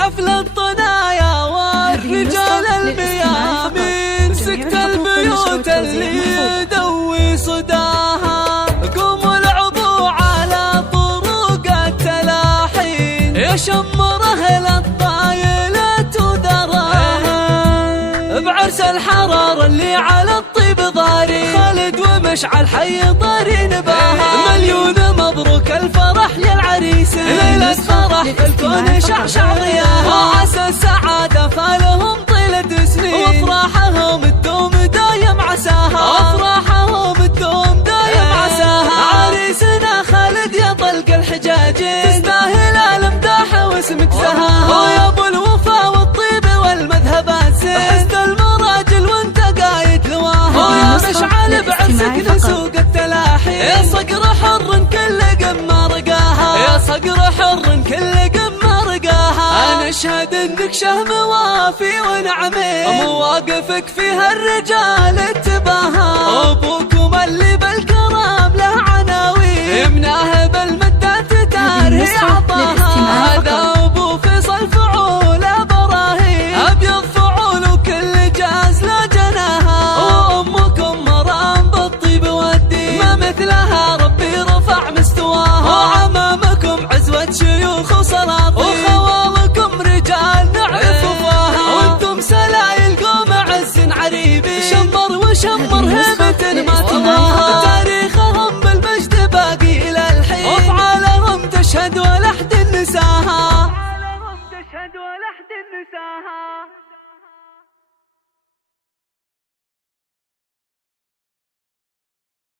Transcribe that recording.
حفل الطنايا والرجال الميامين، سكت البيوت اللي يدوي صداها، قوموا العبوا على طرق التلاحين، يشمر أهل الطايلة ودراها، بعرس الحرار اللي على الطيب ضاري، خالد ومشعل حي ضاري نباها، مليون مبروك الفرح للعريس، ليلة فرح في الكون شعشع ضياها، وعسى السعادة فالهم طيلة سنين، وافراحهم تدوم دايم عساها، وافراحهم تدوم دايم عساها، عريسنا خالد يا طلق الحجاجين، تستاهل الامداح واسمك زهاها، ويا ابو الوفا والطيب والمذهبات زين، حسن المراجل وانت قايد لواها، ويا مشعل بعرسك نسوق التلاحي، يا صقر حر كل قمة رقاها، يا صقر حر كل قمة رقاها، انا اشهد انك شهم وافي ونعمين، مواقفك فيها الرجال اتباها، ابوكم اللي بالكرام له عناوين، يمناه بالمدات تارهي عطاها، هذا ابو فيصل فعول براهين، ابيض فعول وكل جاز لا جناها، وامكم مرام بالطيب والدين، ما مثلها ربي رفع مستواها، وعمامكم عزوة شيوخ وسلاطين، وخوالكم رجال نعرف وفاها، وانتم سلايل قوم عز عريبي، شمر وشمر هبة ما تضاها.